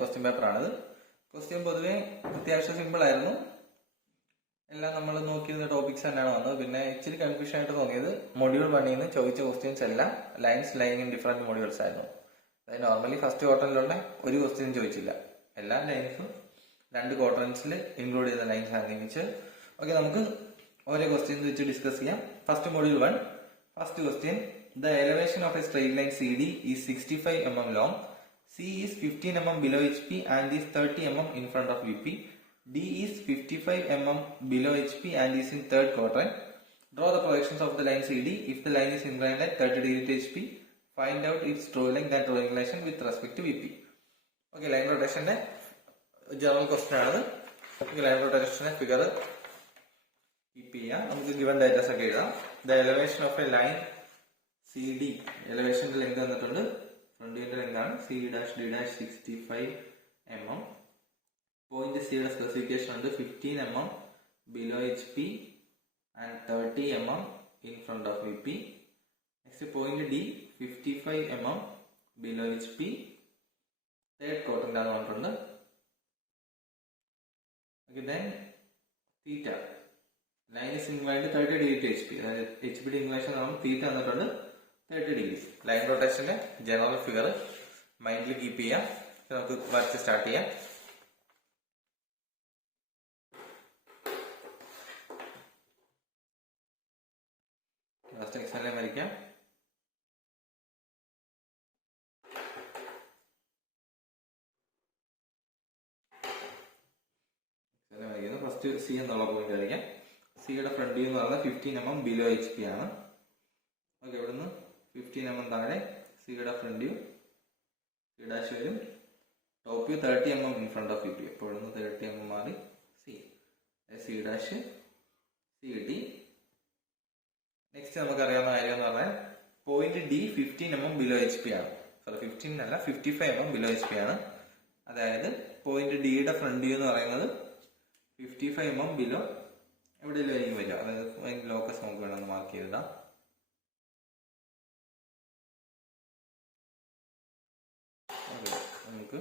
Question പേപ്പറാണിത്. Question പൊതുവെ അത്യാവശ്യം simple ആയിരുന്നു. എല്ലാം നമ്മൾ നോക്കിയിരുന്ന ടോപ്പിക്സ് തന്നെയാണ് വന്നത്. പിന്നെ ഇച്ചിരി കൺഫ്യൂഷൻ ആയിട്ട് തോന്നിയത് മൊഡ്യൂൾ 1 നിന്ന് ചോദിച്ച ക്വസ്റ്റ്യൻസ് എല്ലാം lines line in different modules ആയിരുന്നു. അതായത് നോർമലി ഫസ്റ്റ് ക്വാർട്ടറിലുള്ള ഒരു ക്വസ്റ്റ്യൻ ചോദിച്ചില്ല, എല്ലാ ലൈൻസും 2 ക്വാർട്ടറിൽ ഇൻക്ലൂഡ് ചെയ്ത ലൈൻസ് ആണ് നിയമിച്ച്. ഓക്കെ, നമുക്ക് ഓരോ ക്വസ്റ്റ്യൻസ് വെച്ച് ഡിസ്കസ് ചെയ്യാം. First module 1, first question. The elevation of a straight line CD is 65 mm long. C is 15 mm below HP and is 30 mm in front of VP. D is 55 mm below HP and is in third quadrant. Draw the projections of the line CD if the line is inclined at 30 degree to HP. Find out its draw length and draw inclination with respect to VP. Okay, line rotation general question ആണ്. Okay, line rotation figure keep ചെയ്യാം. നമുക്ക് given data ഒക്കെ എഴുതാം. The elevation of a line CD, elevation length തന്നിട്ടുണ്ട്. Front വ്യൂവിന്റെ length ആണ്. CD dash D dash 65 mm. Point C യുടെ specification ഉണ്ട് 15 mm below HP and 30 mm in front of VP. Next point D 55 mm below HP, third quadrant ആണ് പറഞ്ഞിട്ടുണ്ട്. Okay, then theta, line is inclined 30 degree to HP, അതായത് HP യുടെ inclination ആണ് theta തന്നിട്ടുണ്ട് 30 degree. Line റൊട്ടേഷന്റെ general figure മൈൻഡിൽ keep ചെയ്യാം. നമുക്ക് വരച്ച് സ്റ്റാർട്ട് ചെയ്യാം. ഫസ്റ്റ് എക്സാമ്പിൾ വരയ്ക്കാം. ഫസ്റ്റ് സി എന്നുള്ള പോയിന്റ് വരയ്ക്കാം. സിയുടെ ഫ്രണ്ട് വ്യൂ എന്ന് പറഞ്ഞാൽ 15 mm ബിലോ HP ആണ്. ഓക്കെ, ഇവിടുന്ന് 15 mm താഴെ സിയുടെ ഫ്രണ്ട് വ്യൂ, സി ഡാഷ് വരും. Top view 30 mm in front of VP. അപ്പോൾ ഇവിടുന്ന് 30 mm മാറി സി ഡാഷ് സി കിട്ടി. നെക്സ്റ്റ് നമുക്കറിയാവുന്ന കാര്യം എന്ന് പറഞ്ഞാൽ point D 15 mm below HP ആണ്. സോറി, 15 അല്ല 55 mm ബിലോ HP ആണ്. അതായത് പോയിന്റ് ഡിയുടെ ഫ്രണ്ട് വ്യൂ എന്ന് പറയുന്നത് 55 mm ബിലോ എവിടെയെങ്കിലും വരിക. അതായത് ലോക്കസ് നമുക്ക് വേണമെന്ന് മാർക്ക് ചെയ്തിടാം. നമുക്ക്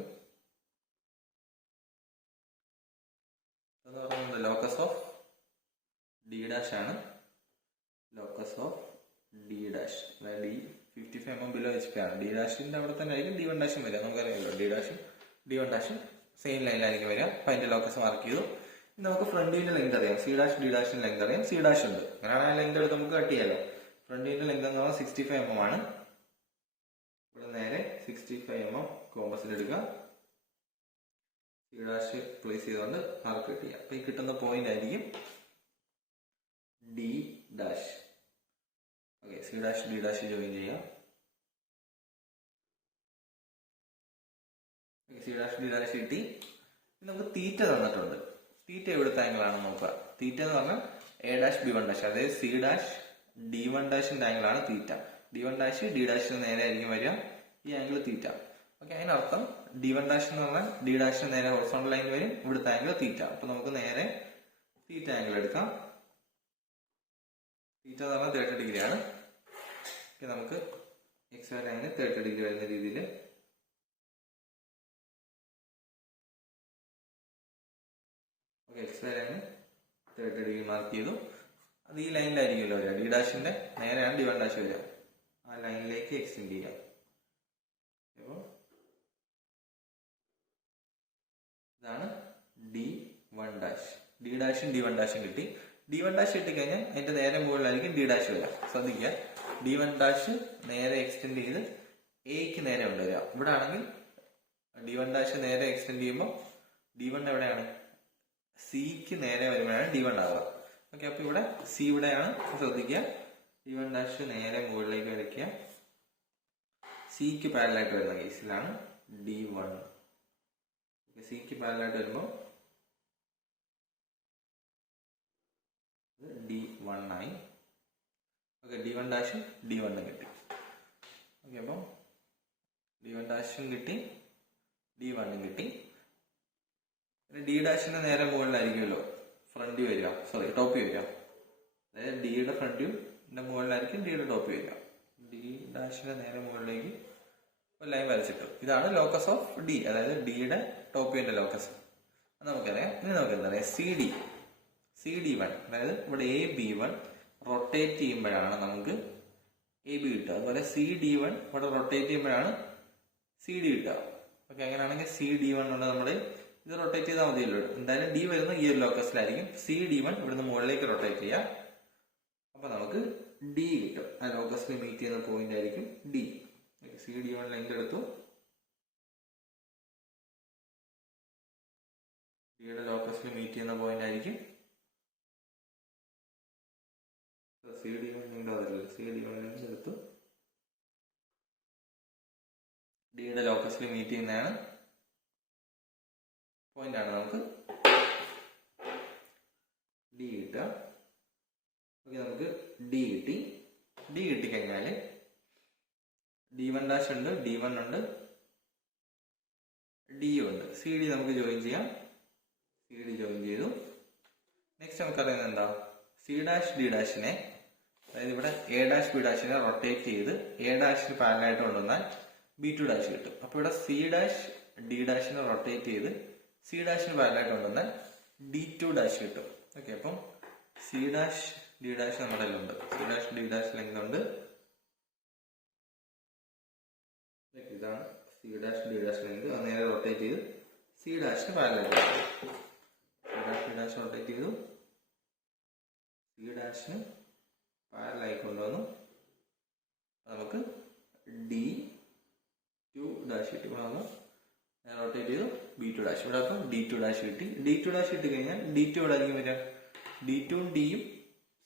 എന്ന് പറയുന്നത് ലോക്കസ് ഓഫ് ഡി ഡാഷ് ആണ്. ലോക്കസ് ഓഫ് ഡി ഡാഷ്, അതായത് ഡി 55 mm ബിലോ HP ആണ്. ഡി ഡാഷിന്റെ അവിടെ തന്നെ ആയിരിക്കും D1 ഡാഷും വരിക. നമുക്കറിയാമല്ലോ ഡി ഡാഷും D1 ഡാഷും സെയിം ലൈനിലായിരിക്കും വരിക. അപ്പൊ അതിന്റെ ലോക്കസ് മാർക്ക് ചെയ്തു. നമുക്ക് ഫ്രണ്ട് വ്യൂവിന്റെ ലെങ്ത് അറിയാം. സി ഡാഷ് ഡി ഡാഷിന്റെ ലെങ്ത് അറിയാം. സി ഡാഷ് ഉണ്ട്. അങ്ങനെയാണ് ആ ലെങ്ത് എടുത്ത് നമുക്ക് കട്ട് ചെയ്യാലോ. ഫ്രണ്ട് വ്യൂവിന്റെ ലെങ്ത് എന്ന് പറഞ്ഞാൽ 65 mm ആണ്. ഇവിടെ നേരെ 65 mm കോമ്പസിൽ എടുക്കുക. സി ഡാഷ് പ്ലേസ് ചെയ്തുകൊണ്ട് മാർക്ക് കട്ട് ചെയ്യാം. അപ്പൊ ഈ കിട്ടുന്ന പോയിന്റ് ആയിരിക്കും D dash. Okay, C dash D dash join ചെയ്യാം. സി ഡാഷ് ഡി ഡാഷ് കിട്ടി. നമുക്ക് തീറ്റ തന്നിട്ടുണ്ട്. തീറ്റ എവിടുത്തെ ആംഗിൾ ആണെന്ന് നോക്കുക. തീറ്റ എന്ന് പറഞ്ഞാൽ എ ഡാഷ് ബി 1 ഡാഷ്, അതായത് സി ഡാഷ് D1 ഡാഷിന്റെ ആംഗിൾ ആണ് തീറ്റ. D1 ഡാഷ് ഡി ഡാഷിന് നേരെ ആയിരിക്കും വരിക. ഈ ആംഗിൾ തീറ്റ. ഓക്കെ, അതിനർത്ഥം D1 ഡാഷ് എന്ന് പറഞ്ഞാൽ ഡി ഡാഷിന് നേരെ ഹൊറിസോണ്ടൽ ലൈൻ വരും. ഇവിടുത്തെ ആംഗിൾ തീറ്റ. അപ്പൊ നമുക്ക് നേരെ തീറ്റ ആംഗിൾ എടുക്കാം. തീറ്റ എന്ന് പറഞ്ഞാൽ 30 ഡിഗ്രി ആണ്. നമുക്ക് എക്സ് വൈ ലൈന് 30 ഡിഗ്രി വരുന്ന രീതിയിൽ എക്സ് വൈ ലൈന് 30 ഡിഗ്രി മാർക്ക് ചെയ്തു. അത് ഈ ലൈനിലായിരിക്കുമല്ലോ വരിക. ഡി ഡാഷിന്റെ നേരെയാണ് D1 ഡാഷ് വരിക. ആ ലൈനിലേക്ക് എക്സ്റ്റെൻഡ് ചെയ്യാം. അപ്പോൾ ഇതാണ് D1 ഡാഷ്. ഡി ഡാഷും D1 ഡാഷും കിട്ടി. D1 ഡാഷ് കിട്ടിക്കഴിഞ്ഞാൽ അതിന്റെ നേരെ മുകളിലായിരിക്കും ഡി ഡാഷ് വരിക. ശ്രദ്ധിക്കുക, D1 ഡാഷ് നേരെ എക്സ്റ്റെൻഡ് ചെയ്ത് എക്ക് നേരെ കൊണ്ടുവരിക. ഇവിടെ ആണെങ്കിൽ D1 ഡാഷ് നേരെ എക്സ്റ്റെൻഡ് ചെയ്യുമ്പോൾ D1 എവിടെയാണ്? സിക്ക് നേരെ വരുമ്പോഴാണ് D1 ആവുക. ഓക്കെ, അപ്പൊ ഇവിടെ സി ഇവിടെയാണ്. ശ്രദ്ധിക്കുക, D1 ഡാഷ് നേരെ മുകളിലേക്ക് വരയ്ക്കുക. സിക്ക് പാരലായിട്ട് വരുന്ന കേസിലാണ് D1. സിക്ക് പാരലായിട്ട് വരുമ്പോൾ D1 ആയി. ഓക്കെ, D1 ഡാഷും D1 കിട്ടി. ഓക്കെ, അപ്പം D1 ഡാഷും കിട്ടി, D1 കിട്ടി. ഡി ഡാഷിന്റെ നേരെ മുകളിലായിരിക്കുമല്ലോ ഫ്രണ്ട് വ്യൂ വരിക, സോറി ടോപ്പ് വ്യൂ വരിക. അതായത് ഡിയുടെ ഫ്രണ്ട് വ്യൂന്റെ മുകളിലായിരിക്കും ഡിയുടെ ടോപ്പ് വരിക. ഡി ഡാഷിന്റെ നേരെ മുകളിലേക്ക് ഒരു ലൈൻ വരച്ചിട്ടു. ഇതാണ് ലോക്കസ് ഓഫ് ഡി, അതായത് ഡിയുടെ ടോപ്പ് വ്യൂവിന്റെ ലോക്കസ്. നമുക്കറിയാം. ഇനി നമുക്ക് എന്താ പറയാ, CD1, അതായത് ഇവിടെ AB1 റൊട്ടേറ്റ് ചെയ്യുമ്പോഴാണ് നമുക്ക് AB കിട്ടുക. അതുപോലെ CD1 ഇവിടെ റൊട്ടേറ്റ് ചെയ്യുമ്പോഴാണ് CD കിട്ടുക. ഓക്കെ, അങ്ങനെയാണെങ്കിൽ CD1 കൊണ്ട് നമ്മൾ ഇത് റൊട്ടേറ്റ് ചെയ്താൽ മതിയല്ലോ. എന്തായാലും ഡി വരുന്ന ഈ ഒരു ലോക്കസിലായിരിക്കും. CD1 ഇവിടുന്ന് മുകളിലേക്ക് റൊട്ടേറ്റ് ചെയ്യാം. അപ്പൊ നമുക്ക് ഡി കിട്ടും. ആ ലോക്കസിൽ മീറ്റ് ചെയ്യുന്ന പോയിന്റ് ആയിരിക്കും ഡി. CD1 ലെങ്ത് എടുത്തു, ഡിയുടെ ലോക്കസിൽ മീറ്റ് ചെയ്യുന്ന പോയിന്റ് ആയിരിക്കും CD1 ലെങ്ത്. അതല്ല, CD1 ലെങ്ത് എടുത്തു, ഡിയുടെ ലോക്കസിൽ മീറ്റ് ചെയ്യുന്നതാണ് പോയിന്റ് ആണ് നമുക്ക് ഡി കിട്ടുക. ഓക്കെ, നമുക്ക് ഡി കിട്ടിക്കഴിഞ്ഞാല് D1' ഉണ്ട്, D1 ഉണ്ട്, D ഉണ്ട്. CD നമുക്ക് ജോയിൻ ചെയ്യാം. CD ജോയിൻ ചെയ്തു. നെക്സ്റ്റ് നമുക്കറിയുന്നത് എന്താ, C', D', അതായത് ഇവിടെ A', B' റൊട്ടേറ്റ് ചെയ്ത് A' പാരലായിട്ട് കൊണ്ടുവന്നാൽ B2' കിട്ടും. അപ്പൊ ഇവിടെ C', D' റൊട്ടേറ്റ് ചെയ്ത് C' പാരലായിട്ട് കൊണ്ടുവന്നാൽ D2' കിട്ടും. ഓക്കെ, അപ്പം C', D' നമ്മുടെ ഉണ്ട്. C', D' ലെങ്ത് ഉണ്ട്. ഇതാണ് C', D' ലെങ്ത്. അത് നേരെ റൊട്ടേറ്റ് ചെയ്ത് C' പാരലായിട്ട് C', D' റൊട്ടേറ്റ് ചെയ്തു, C' പാരലായി കൊണ്ടുവന്നു. നമുക്ക് D2' കിട്ടി. ഇവിടെ വന്നു റൊട്ടേറ്റ് ചെയ്തു B2'. ഇവിടെ അപ്പം D2' കിട്ടി. D2' കിട്ടി കഴിഞ്ഞാൽ D2 ഇവിടെ ആയിരിക്കും വരിക. D2 ഉം Dയും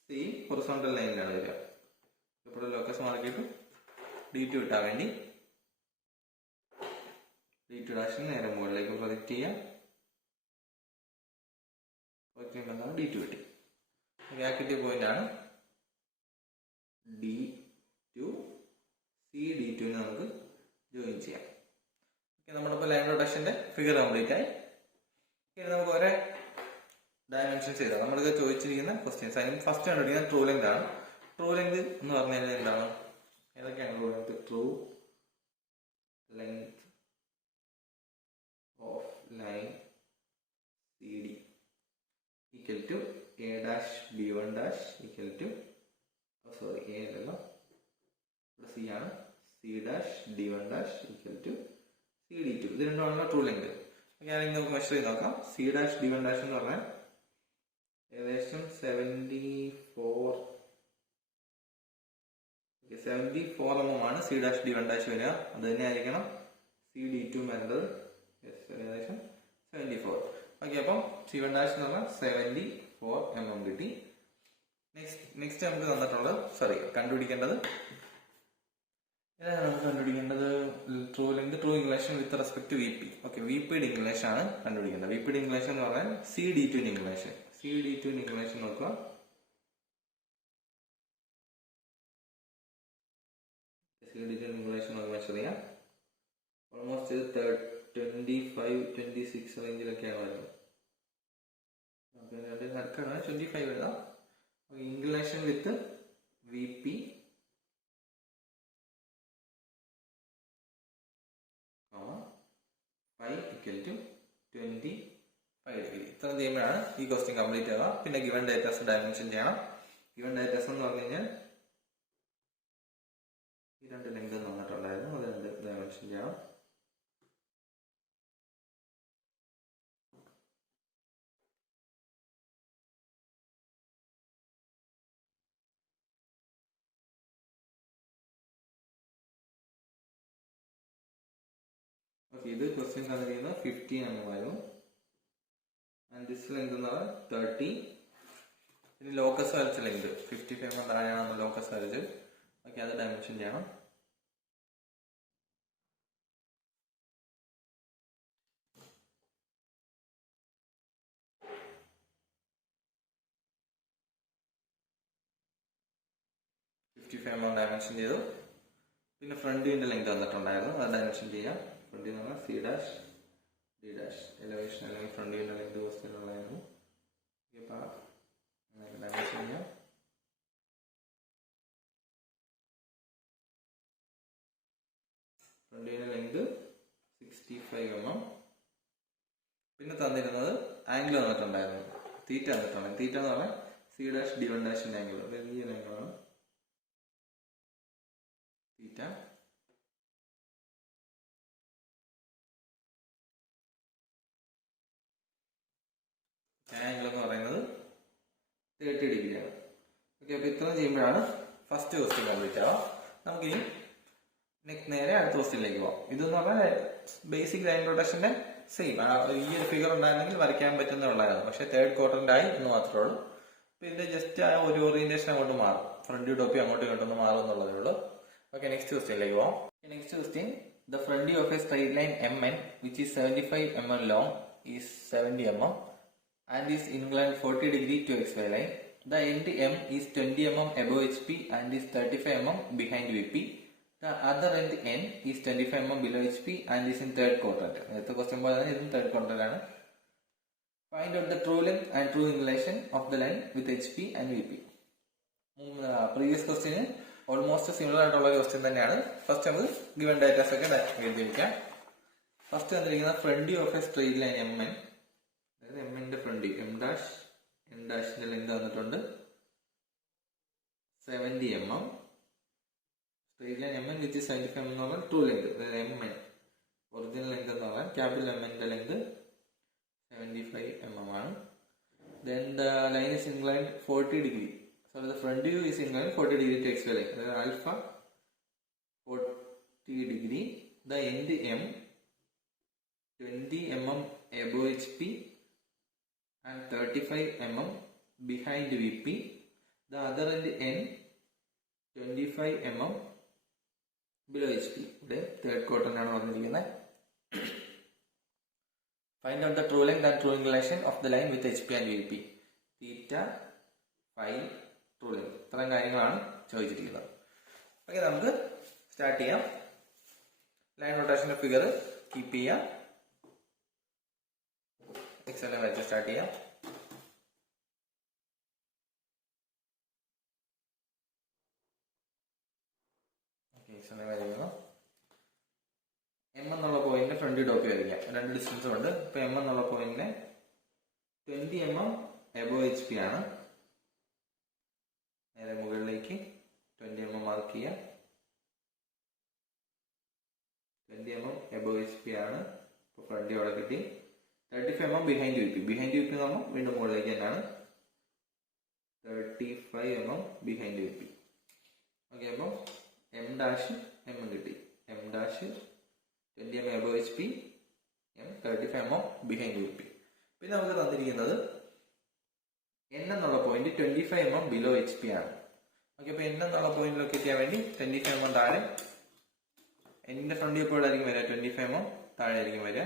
സെയിം ഹൊറിസോണ്ടൽ ലൈനിലാണ് വരിക. ഇവിടെ ലോക്കസ് മാർക്കിട്ടു D2 കിട്ടാൻ വേണ്ടി D2' നേരെ മുകളിലേക്ക് പ്രൊജക്ട് ചെയ്യാം. D2 കിട്ടി. കിട്ടിയ പോയിന്റ് ആണ് D2. CD2 നമുക്ക് ജോയിൻ ചെയ്യാം. നമ്മളിപ്പോ ലൈൻ റൊട്ടേഷന്റെ ഫിഗർ കംപ്ലീറ്റ് ആയി. ഇനി നമുക്ക് ഒരേ ഡയമെൻഷൻസ് ചെയ്താൽ നമ്മളിത് ചോദിച്ചിരിക്കുന്ന ക്വസ്റ്റ്യൻസ്. അതിന് ഫസ്റ്റ് കണ്ടുപിടിക്കുന്ന ട്രൂ ലെങ്ത് ആണ്. ട്രൂ ലെങ്ത് എന്ന് പറഞ്ഞു കഴിഞ്ഞാൽ എന്താണ്, ഏതൊക്കെയാണ് true length? True length of line CD equal to A', B1' equal to A അല്ല, ഇവിടെ C ആണ്. C', D1' equal to CD2. ഇത് രണ്ടുമാണല്ലോ ട്രൂ ലെങ്ത്. ഞാനിന്ന് നമുക്ക് മെഷർ ചെയ്ത് നോക്കാം. C', D1' എന്ന് പറഞ്ഞാൽ ഏകദേശം 74 mm ആണ് C', D1' വരിക. അത് തന്നെ ആയിരിക്കണം CD2 വരേണ്ടത്. ഏകദേശം 74. ഓക്കെ, അപ്പം C1' എന്ന് പറഞ്ഞാൽ 74 mm കിട്ടി. നെക്സ്റ്റ് നമുക്ക് തന്നിട്ടുള്ളത് കണ്ടുപിടിക്കേണ്ടത് true length, true inclination with respect to VP. Okay, VPയുടെ ഇൻക്ലിനേഷൻ ആണ് കണ്ടുപിടിക്കേണ്ടത്. VPയുടെ ഇൻക്ലിനേഷൻ എന്ന് പറഞ്ഞാൽ CD2 ഇൻക്ലിനേഷൻ. CD2 ഇൻക്ലിനേഷൻ നോക്കുക. CD2 ഇൻക്ലിനേഷൻ നമുക്ക് മെഷർ ചെയ്യാം. ഓൾമോസ്റ്റ് 25-26 റേഞ്ചിലൊക്കെയാണ് വരുന്നത്. 25 എഴുതാം. Inclination with VP equal to 25 degree. ഇത്ര ചെയ്യുമ്പോഴാണ് ഈ ക്വസ്റ്റ്യൻ കംപ്ലീറ്റ് ആവുക. പിന്നെ ഗിവൺ ഡേറ്റാസ് ഡയമെൻഷൻ ചെയ്യണം. ഗിവൺ ഡേറ്റാസ് എന്ന് പറഞ്ഞു കഴിഞ്ഞാൽ ഈ രണ്ട് ലെങ്ത് തന്നിട്ടുണ്ടായിരുന്നു, അത് രണ്ട് ഡയമെൻഷൻ ചെയ്യണം. ഓക്കെ, ഇത് ക്വസ്റ്റ്യൻ തന്നിരിക്കുന്നത് 15 mm ആയിരുന്നു. ആൻഡ് ദിസ് ലെങ്ത് എന്ന് പറഞ്ഞാൽ 30. ഇനി ലോക്കസ് വരച്ച ലെങ്ത് 55 mm താഴെയാണ് നമ്മൾ ലോക്കസ് വരച്ചത്. ഓക്കെ, അത് ഡയമെൻഷൻ ചെയ്യണം. ഡയമെൻഷൻ ചെയ്തു. പിന്നെ ഫ്രണ്ട് വ്യൂവിന്റെ ലെങ്ത് തന്നിട്ടുണ്ടായിരുന്നു, അത് ഡയമെൻഷൻ ചെയ്യാം. ഫ്രണ്ട് വ്യൂ എന്ന് പറഞ്ഞാൽ C', D'. എലവേഷൻ അല്ലെങ്കിൽ ഫ്രണ്ട് വ്യൂവിന്റെ ലെങ്ത് ക്വസ്റ്റ്യനുള്ളതായിരുന്നു. ഡയമെൻഷൻ ചെയ്യാം. ഫ്രണ്ട് വ്യൂവിന്റെ mm. പിന്നെ തന്നിരുന്നത് ആംഗിൾ തന്നിട്ടുണ്ടായിരുന്നു, തീറ്റ തന്നിട്ടുണ്ടായിരുന്നു. തീറ്റ എന്ന് പറഞ്ഞാൽ C'D1' ആംഗിൾ, വലിയ ആംഗിളാണ് തീറ്റ. ആംഗിൾ എന്ന് പറയുന്നത് 30 ഡിഗ്രിയാണ്. ഓക്കെ, അപ്പൊ ഇത്രയും ചെയ്യുമ്പോഴാണ് ഫസ്റ്റ് ക്വസ്റ്റ്യൻ കംപ്ലീറ്റ് ആവാം. നമുക്കിനി നേരെ അടുത്ത ക്വസ്റ്റ്യനിലേക്ക് പോവാം. ഇതെന്ന് പറഞ്ഞാൽ ബേസിക് ലൈൻ റൊട്ടേഷന്റെ സെയിം ഈ ഒരു ഫിഗർ ഉണ്ടായിരുന്നെങ്കിൽ വരയ്ക്കാൻ പറ്റുന്നുള്ളതായിരുന്നു. പക്ഷെ തേർഡ് ക്വാർട്ടറിന്റെ ആയി എന്ന് മാത്രമേ ഉള്ളൂ. അപ്പൊ ഇതിന്റെ ജസ്റ്റ് ആ ഒരു ഓറിയന്റേഷൻ അങ്ങോട്ട് മാറും, ഫ്രണ്ട് ടോപ്പി അങ്ങോട്ടും ഇങ്ങോട്ടൊന്ന് മാറും എന്നുള്ളതേ ഉള്ളൂ. ഓക്കെ, നെക്സ്റ്റ് ക്വസ്റ്റ്യനിലേക്ക് പോവാം. Next question, the front view of a straight line MN which is 75 mm long is 70 mm and is inclined 40 degree to XY line. The end M is 20 mm above HP and is 35 mm behind VP. The other end N is 25 mm below HP and is in third quadrant. നേരത്തെ question പോലെ ഇതും third quadrant ആണ്. Find out the true length and true inclination of the line with HP and VP. Previous question almost similar ആയിട്ടുള്ള ഒരു question തന്നെയാണ്. First നമുക്ക് given datas ഒക്കെ എഴുതി വെക്കാം. ഫസ്റ്റ് തന്നിരിക്കുന്ന front view of a straight line MN, അതായത് MNന്റെ ഫ്രണ്ട് വ്യൂ, M', ലെങ്ത് തന്നിട്ടുണ്ട് 70 mm. Straight line MN which 75 mm എന്ന് പറഞ്ഞാൽ ട്രൂ ലെങ്ത്, അതായത് MN ഒറിജിനൽ ലെങ്ത് എന്ന് പറഞ്ഞാൽ ക്യാപിറ്റൽ MNന്റെ ലെങ്ത് 75 mm ആണ്. Then the line is inclined 40 degree. So the front view is inclined 40 degree to XY line. അതായത് alpha 40 degree. The end M 20 mm above HP and 35 mm behind VP. The other end N 25 mm below HP. ഇവിടെ third ക്വാർട്ടറിന് ആണ് വന്നിരിക്കുന്നത്. Find out the true length and true inclination of the line with HP and VP. Theta, phi, true length. ഇത്രയും കാര്യങ്ങളാണ് ചോദിച്ചിരിക്കുന്നത്. Okay, നമുക്ക് start ചെയ്യാം. Line റൊട്ടേഷന്റെ figure keep ചെയ്യാം. Excel വരച്ച് സ്റ്റാർട്ട് ചെയ്യാം. വരയ്ക്കുന്നു. M എന്നുള്ള പോയിന്റ് ഫ്രണ്ട് ടോപ്പി വരയ്ക്കാം. രണ്ട് ഡിസ്റ്റൻസും ഉണ്ട്. ഇപ്പൊ M എന്നുള്ള പോയിന്റിന് 20 mm എബോവ് HP ആണ്. നേരെ മുകളിലേക്ക് 20 mm മാർക്ക് ചെയ്യാം. 20 mm എബോവ് HP ആണ്. ഇപ്പൊ ഫ്രണ്ട് അവിടെ കിട്ടി. 35 mm behind VP. Behind VP എന്ന് പറഞ്ഞാൽ വീണ്ടും മുകളിലേക്ക് തന്നെയാണ്. 35 mm ബിഹൈൻഡ് VP. ഓക്കെ, അപ്പൊ M' കിട്ടി. M' 20 mm above HP, M 35 mm behind VP. പിന്നെ നമുക്ക് തന്നിരിക്കുന്നത് N എന്നുള്ള പോയിന്റ് 25 mm below HP ആണ്. ഓക്കെ, അപ്പൊ N എന്നുള്ള പോയിന്റ് ലൊക്കേറ്റ് ചെയ്യാൻ വേണ്ടി 25 mm താഴെ, Nന്റെ ഫ്രണ്ട് എപ്പോഴായിരിക്കും വരിക? 25 mm താഴെ ആയിരിക്കും വരിക.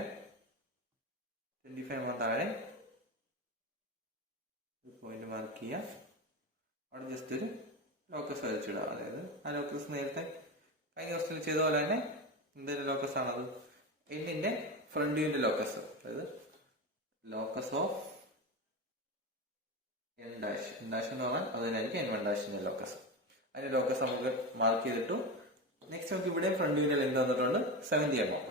25 mm താഴെ പോയിന്റ് മാർക്ക് ചെയ്യാം. അവിടെ ജസ്റ്റ് ഒരു ലോക്കസ് വരച്ചിടുക. അതായത് ആ ലോക്കസ് നേരത്തെ കഴിഞ്ഞ ക്വസ്റ്റ്യൻ ചെയ്ത പോലെ തന്നെ എന്തൊരു ലോക്കസ് ആണത്? എന്നിന്റെ ഫ്രണ്ട് വ്യൂവിന്റെ ലോക്കസ്, അതായത് ലോക്കസ് ഓഫ് N'. N' എന്ന് പറഞ്ഞാൽ അതിനായിരിക്കും N1' ലോക്കസ്. അതിന്റെ ലോക്കസ് നമുക്ക് മാർക്ക് ചെയ്തിട്ടു. നെക്സ്റ്റ് നമുക്ക് ഇവിടെ ഫ്രണ്ട് വ്യൂവിന്റെ ലെങ്ത് തന്നിട്ടുണ്ട് 70 mm.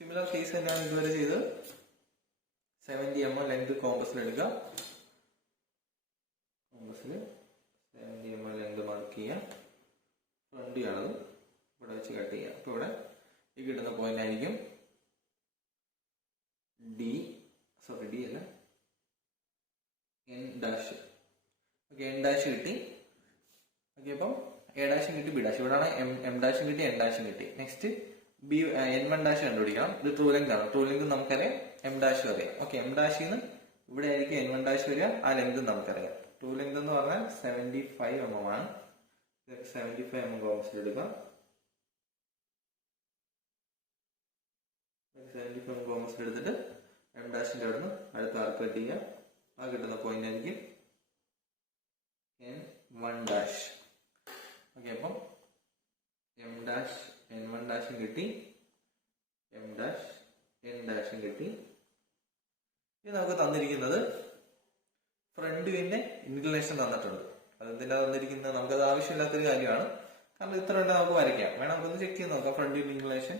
സിമിലർ കേസ് തന്നെയാണ് ഇതുവരെ ചെയ്തത്. 70 mm ലെങ്ത് കോമ്പസിൽ എടുക്കുക. കോമ്പസിൽ 70 mm ലെങ്ത് മാർക്ക് ചെയ്യാം. ഫ്രണ്ട് വ്യൂ ആണത്. ഇവിടെ വെച്ച് കട്ട് ചെയ്യാം. അപ്പൊ ഇവിടെ ഈ കിട്ടുന്ന പോയിന്റ് ആയിരിക്കും D അല്ല N'. ഓക്കെ, N' കിട്ടി. ഓക്കെ, അപ്പം A' കിട്ടി, B'. ഇവിടെയാണ് M' കിട്ടി, N' കിട്ടി. നെക്സ്റ്റ് N1' കണ്ടുപിടിക്കണം. ഇത് ട്രൂ ലെങ്ത് ആണ്. ട്രൂ ലെങ്ത് നമുക്കറിയാം, M' അറിയാം. ഓക്കെ, M' ഇവിടെ ആയിരിക്കും N1' വരിക. ആ ലെങ്ത് നമുക്കറിയാം. ട്രൂ ലെങ്ത് എന്ന് പറഞ്ഞാൽ 75 mm ആണ്. 75 mm കോമ്പസിൽ എടുക്കാം. 75 mm കോമ്പസിൽ എടുത്തിട്ട് M' അവിടെ നിന്ന് അടുത്ത ആർക്ക് കട്ട് ചെയ്യാം. ആ കിട്ടുന്ന പോയിന്റ് ആയിരിക്കും N1'. ഓക്കെ, അപ്പം N1' കിട്ടി, N' കിട്ടി. ഇനി നമുക്ക് തന്നിരിക്കുന്നത് ഫ്രണ്ട് വ്യൂവിന്റെ ഇൻക്ലിനേഷൻ തന്നിട്ടുണ്ട്. അതെന്തിനാ തന്നിരിക്കുന്നത്? നമുക്കത് ആവശ്യമില്ലാത്തൊരു കാര്യമാണ്. കാരണം ഇത്ര ഉണ്ട്, നമുക്ക് വരയ്ക്കാം. വേണം നമുക്കൊന്ന് ചെക്ക് ചെയ്ത് നോക്കാം. ഫ്രണ്ട് വ്യൂ ഇൻക്ലിനേഷൻ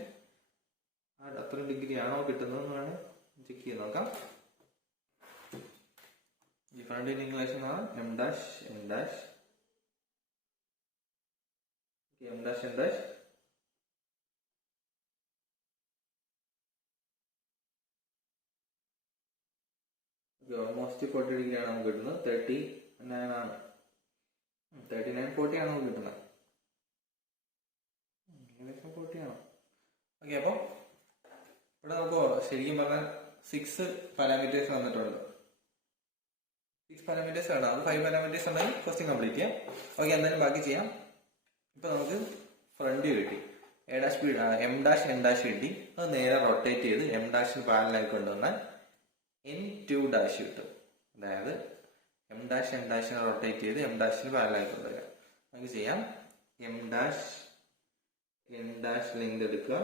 അത്ര ഡിഗ്രി ആണോ കിട്ടുന്നതെന്ന് വേണം ചെക്ക് ചെയ്ത് നോക്കാം. ഡിഫറൻറ്റ് ഇൻക്ലിനേഷൻ ആണ് M dash M dash M dash M dash almost 40 degree ആണ് നമുക്ക് കിട്ടുന്നത്. 39 ആണ്, 39-40 ആണ് നമുക്ക് കിട്ടുന്നത്. ഏകദേശം 40 ആണ്. ഓക്കെ, അപ്പോൾ ഇവിടെ നമുക്ക് ശരിക്കും പറഞ്ഞാൽ 6 പാരാമീറ്റേഴ്സ് വന്നിട്ടുണ്ട്. 6 പാരാമീറ്റേഴ്സ് ആണ്. അത് 5 പാരാമീറ്റേഴ്സ് ഉണ്ടെങ്കിൽ ക്വസ്റ്റ്യൻ കംപ്ലീറ്റ് ചെയ്യാം. ഓക്കെ, എന്തായാലും ബാക്കി ചെയ്യാം. ഇപ്പൊ നമുക്ക് ഫ്രണ്ട് കിട്ടി, A dash B M dash N dash കിട്ടി. അത് നേരെ റൊട്ടേറ്റ് ചെയ്ത് എം ഡാഷിന് പാരലായി കൊണ്ടുവന്നാൽ N2 ഡാഷ് കിട്ടും. അതായത് എം ഡാഷ് എൻ ഡാഷിനെ റൊട്ടേറ്റ് ചെയ്ത് എം ഡാഷിന് പാരലായി കൊണ്ടുവരിക. നമുക്ക് ചെയ്യാം. M dash N dash length എടുക്കുക,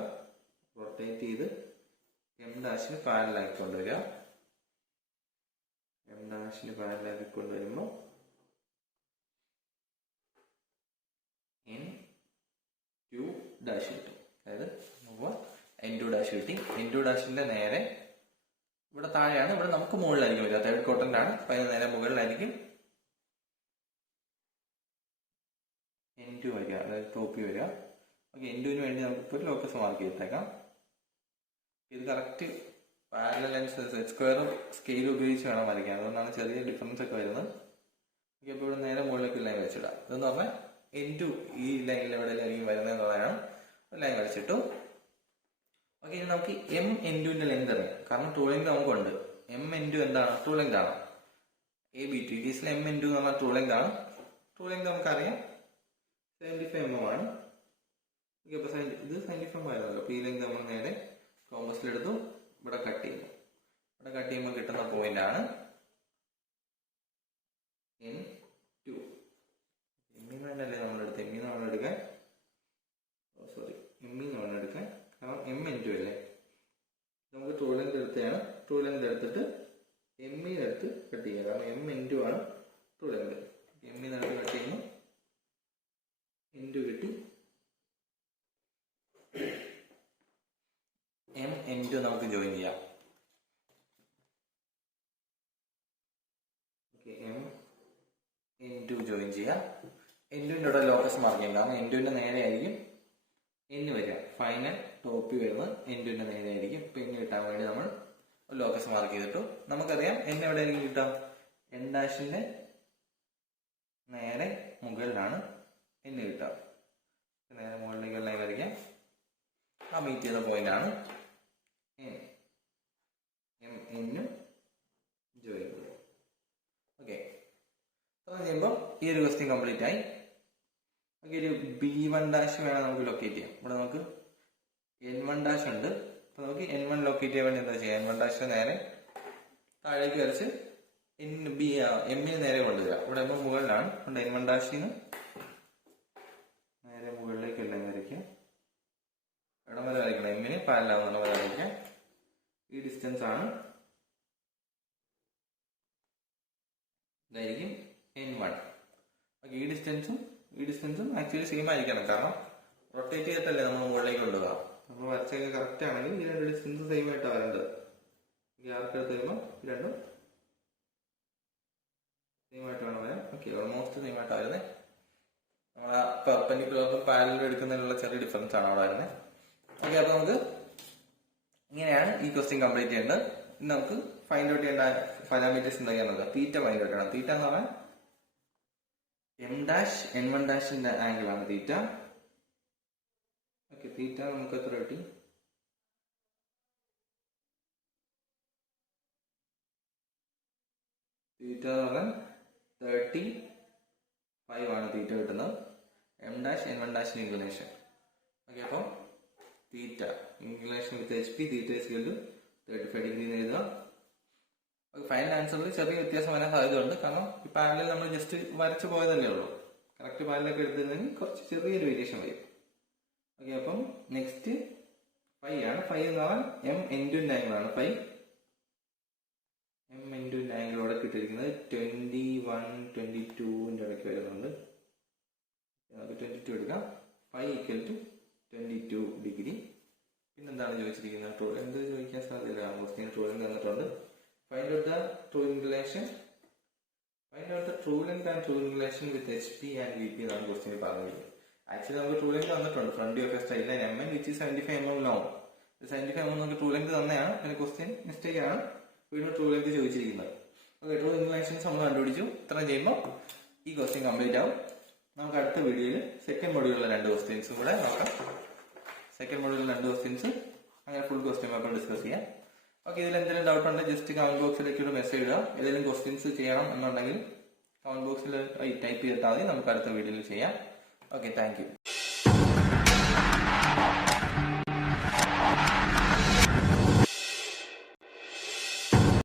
റൊട്ടേറ്റ് ചെയ്ത് എം ഡാഷിന് പാരലാക്കി കൊണ്ടുവരിക. എം ഡാഷിന് പാരലാക്കി കൊണ്ടുവരുമ്പോൾ N2 ഡാഷ് കിട്ടും. അതായത് N2 ഡാഷ് കിട്ടി. N2 ഡാഷിന്റെ നേരെ ഇവിടെ താഴെയാണ്, ഇവിടെ നമുക്ക് മുകളിലായിരിക്കും വരിക. തേർഡ് ക്വാഡ്രന്റ് ആണ്, അപ്പൊ അതിന് നേരെ മുകളിലായിരിക്കും N2 വരിക, അതായത് ടോപ്പിൽ വരിക. ഓക്കെ, N2 വേണ്ടി നമുക്കിപ്പോൾ ഒരു ലോക്കസ് മാർക്ക് ചെയ്തേക്കാം. ഇത് കറക്റ്റ് പാരലൽ ലെൻസ് സെറ്റ് സ്ക്വയറും സ്കെയിലും ഉപയോഗിച്ച് വേണം വരയ്ക്കാൻ. അതുകൊണ്ടാണ് ചെറിയ ഡിഫറൻസ് ഒക്കെ വരുന്നത്. ഓക്കെ, അപ്പോൾ ഇവിടെ നേരെ മുകളിലേക്ക് ലൈൻ വരച്ചിടാം. ഇതെന്ന് പറഞ്ഞാൽ N2 ഈ ലൈനിൽ എവിടെയായിരിക്കും വരുന്നതെന്നുള്ളതാണ്. ലൈൻ വരച്ചിട്ടു. ഓക്കെ, ഇനി നമുക്ക് എം N2ന്റെ ലെങ്ത് അറിയാം. കാരണം ട്രൂ ലെങ്ത് നമുക്കുണ്ട്. എം N2 എന്താണ്? ട്രൂ ലെങ്ത് ആണ്. ABT കേസിൽ എം N2 എന്ന് പറഞ്ഞാൽ ട്രൂ ലെങ്ത് ആണ്. ട്രൂ ലെങ്ത് നമുക്കറിയാം 75 mm ആണ്. ഓക്കെ, അപ്പൊ ഇത് 75 ആയിരുന്നല്ലോ. അപ്പൊ ഈ ലെങ്ത് നമ്മൾ നേരെ കോമ്പസിലെടുത്തു, ഇവിടെ കട്ട് ചെയ്തു. ഇവിടെ കട്ട് ചെയ്യുമ്പോൾ കിട്ടുന്ന പോയിന്റ് ആണ് N2. എമ്മിന്നല്ലേ നമ്മളെടുത്ത്, എമ്മിന്ന് നമ്മൾ എടുക്കാൻ, സോറി എമ്മിന്ന് നമ്മൾ എടുക്കാൻ, കാരണം എം N2 അല്ലേ. നമുക്ക് ട്രൂ ലെങ്ത് എടുത്തതാണ്. ട്രൂ ലെങ്ത് എടുത്തിട്ട് എമ്മിന്ന് എടുത്ത് കട്ട് ചെയ്യുക, കാരണം എം N2 ആണ് ട്രൂ ലെങ്ത്. എമ്മിന്ന് എടുത്ത് കട്ട് ചെയ്യുന്നു, N2 കിട്ടി. എം N2 നമുക്ക് ജോയിൻ ചെയ്യാം. ഓക്കെ, എം N2 ജോയിൻ ചെയ്യാം. N2ന്റെ ഇവിടെ ലോക്കസ് മാർക്ക് ചെയ്യാം, കാരണം N2ന്റെ നേരെ ആയിരിക്കും N വരിക. ഫൈനൽ ടോപ്പി വരുന്നത് N2ന്റെ നേരെ ആയിരിക്കും. ഇപ്പൊ N കിട്ടാൻ വേണ്ടി നമ്മൾ ലോക്കസ് മാർക്ക് ചെയ്തിട്ടു. നമുക്കറിയാം N എവിടെയായിരിക്കും കിട്ടാം, എൻ ഡാഷിന്റെ നേരെ മുകളിലാണ് N കിട്ടാം. നേരെ മുകളിലേക്ക് ലൈൻ വരയ്ക്കാം. ആ മീറ്റ് ചെയ്ത പോയിന്റ് ആണ് എം N ജോയിൻ ചെയ്യാം. ഓക്കെ, അത്ര ചെയ്യുമ്പോൾ ഈ ഒരു ക്വസ്റ്റ്യൻ കംപ്ലീറ്റ് ആയി. ഓക്കെ, ഒരു B1 ഡാഷ് വേണം നമുക്ക് ലൊക്കേറ്റ് ചെയ്യാം. ഇവിടെ നമുക്ക് N1 ഡാഷ് ഉണ്ട്. അപ്പൊ നമുക്ക് N1 ലൊക്കേറ്റ് ചെയ്യാൻ വേണ്ടി എന്താ ചെയ്യാം, N1 ഡാഷ് നേരെ താഴേക്ക് വരച്ച് എമ്മിന് നേരെ കൊണ്ടുവരിക. ഇവിടെ എം മുകളിലാണ്, അതുകൊണ്ട് N1 ഡാഷിന്ന് നേരെ മുകളിലേക്ക് എല്ലാം വരയ്ക്കാം. ഇടം വരെ വരയ്ക്കണം, എമ്മിന് പാരലാവുന്ന വരെ വരയ്ക്കാം. ഈ ഡിസ്റ്റൻസ് ആണ്, ഇതായിരിക്കും N1. ഓക്കെ, ഈ ഡിസ്റ്റൻസും ആക്ച്വലി സെയിം ആയിരിക്കണം, കാരണം റൊട്ടേറ്റ് ചെയ്തിട്ടല്ലേ നമ്മൾ മുകളിലേക്ക് കൊണ്ടുപോകുക. നമ്മൾ വരച്ചൊക്കെ കറക്റ്റ് ആണെങ്കിൽ ഈ രണ്ട് ഡിസ്റ്റൻസ് സെയിം ആയിട്ടാണ് വരേണ്ടത്. ഗ്യാർക്ക് എടുത്ത് കഴിയുമ്പോൾ ഈ രണ്ടും സെയിം ആയിട്ട് വേണം വരാൻ. ഓക്കെ, ഓൾമോസ്റ്റ് സെയിം ആയിട്ടാണ് വരുന്നത്. നമ്മൾ ആ പെർപെൻഡിക്കുലറും പാരലലും എടുക്കുന്നതിനുള്ള ചെറിയ ഡിഫറൻസ് ആണ് അവിടെ വരുന്നത്. ഓക്കെ, അപ്പൊ നമുക്ക് ഇങ്ങനെയാണ് ഈ ക്വസ്റ്റ്യൻ കംപ്ലീറ്റ് ചെയ്യേണ്ടത്. ഇനി നമുക്ക് ഫൈൻഡ് ഔട്ട് ചെയ്യേണ്ട പാരാമീറ്റേഴ്സ് എന്തൊക്കെയാണെന്ന് തീറ്റ ഫൈൻഡ് ഔട്ട് ചെയ്യണം. തീറ്റ എന്ന് പറഞ്ഞാൽ എം ഡാഷ് N1 ഡാഷിന്റെ ആംഗിൾ ആണ് തീറ്റ. ഓക്കെ, തീറ്റ നമുക്ക് എത്ര കിട്ടി, തീറ്റ എന്ന് പറഞ്ഞാൽ 35 ആണ് തീറ്റ കിട്ടുന്നത്. എം ഡാഷ് N1 ഡാഷിന്റെ ഇൻക്ലിനേഷൻ. ഓക്കെ, അപ്പോൾ theta inclination with HP, theta is equal to 35 degree എന്ന് എഴുതുക. ഫൈനൽ ആൻസറിൽ ചെറിയ വ്യത്യാസം വരാൻ സാധ്യതയുണ്ട്, കാരണം ഈ പാരലൽ നമ്മൾ ജസ്റ്റ് വരച്ചു പോയതല്ലേ ഉള്ളൂ. കറക്റ്റ് പാരലൊക്കെ എടുത്തിരുന്നെങ്കിൽ കുറച്ച് ചെറിയൊരു വേരിയേഷൻ വരും. ഓക്കെ, അപ്പം നെക്സ്റ്റ് 5 ആണ്. 5 എന്ന് പറഞ്ഞാൽ എം N2ന്റെ ആംഗിൾ ആണ് 5. എം N2ന്റെ ആംഗിൾ ഇവിടെ കിട്ടിയിരിക്കുന്നത് 21-22ന്റെ ഇടയ്ക്ക് വരുന്നുണ്ട്. നമുക്ക് 22 എടുക്കാം. 5 ഈക്വൽ ടു 22 ഡിഗ്രി. പിന്നെന്താണ് ചോദിച്ചിരിക്കുന്നത്? ട്രൂ എന്ത് ചോദിക്കാൻ സാധ്യതയില്ല. ക്വസ്റ്റ്യൻ ട്രൂ ലെങ്ത് തന്നിട്ടുണ്ട്. Find out the true relation true length and true relation with HP and VP എന്നാണ് ക്വസ്റ്റ്യൻ പറഞ്ഞത്. ആക്ച്വലി നമുക്ക് ട്രൂ ലെങ്ത് തന്നിട്ടുണ്ട്. Front of a straight line MN which is 75 mm long. 75 mm നമുക്ക് true length തന്നെയാണ്. പിന്നെ question mistake ആണ് വീണ്ടും true length ചോദിച്ചിരിക്കുന്നത്. ഓക്കെ, ട്രൂ റിലേഷൻസ് നമ്മൾ കണ്ടുപിടിച്ചു. ഇത്ര ചെയ്യുമ്പോൾ ഈ ക്വസ്റ്റ്യൻ കംപ്ലീറ്റ് ആവും. നമുക്ക് അടുത്ത വീഡിയോയിൽ സെക്കൻഡ് മൊഡ്യൂളിലെ 2 ക്വസ്റ്റ്യൻസും കൂടെ നോക്കാം. സെക്കൻഡ് മൊഡ്യൂളിൽ 2 ക്വസ്റ്റ്യൻസ് അങ്ങനെ ഫുൾ ക്വസ്റ്റ്യൻ പേപ്പർ ഡിസ്കസ് ചെയ്യാം. ഓക്കെ, ഇതിൽ എന്തെങ്കിലും ഡൗട്ട് ഉണ്ടെങ്കിൽ ജസ്റ്റ് കമന്റ് ബോക്സിലേക്ക് ഒരു മെസ്സേജ് ഇടുക. ഏതെങ്കിലും ക്വസ്റ്റ്യൻസ് ചെയ്യണം എന്നുണ്ടെങ്കിൽ കമന്റ് ബോക്സിൽ ടൈപ്പ് ചെയ്തിട്ടാൽ മതി. നമുക്ക് അടുത്ത വീഡിയോയിൽ ചെയ്യാം. Okay, thank you.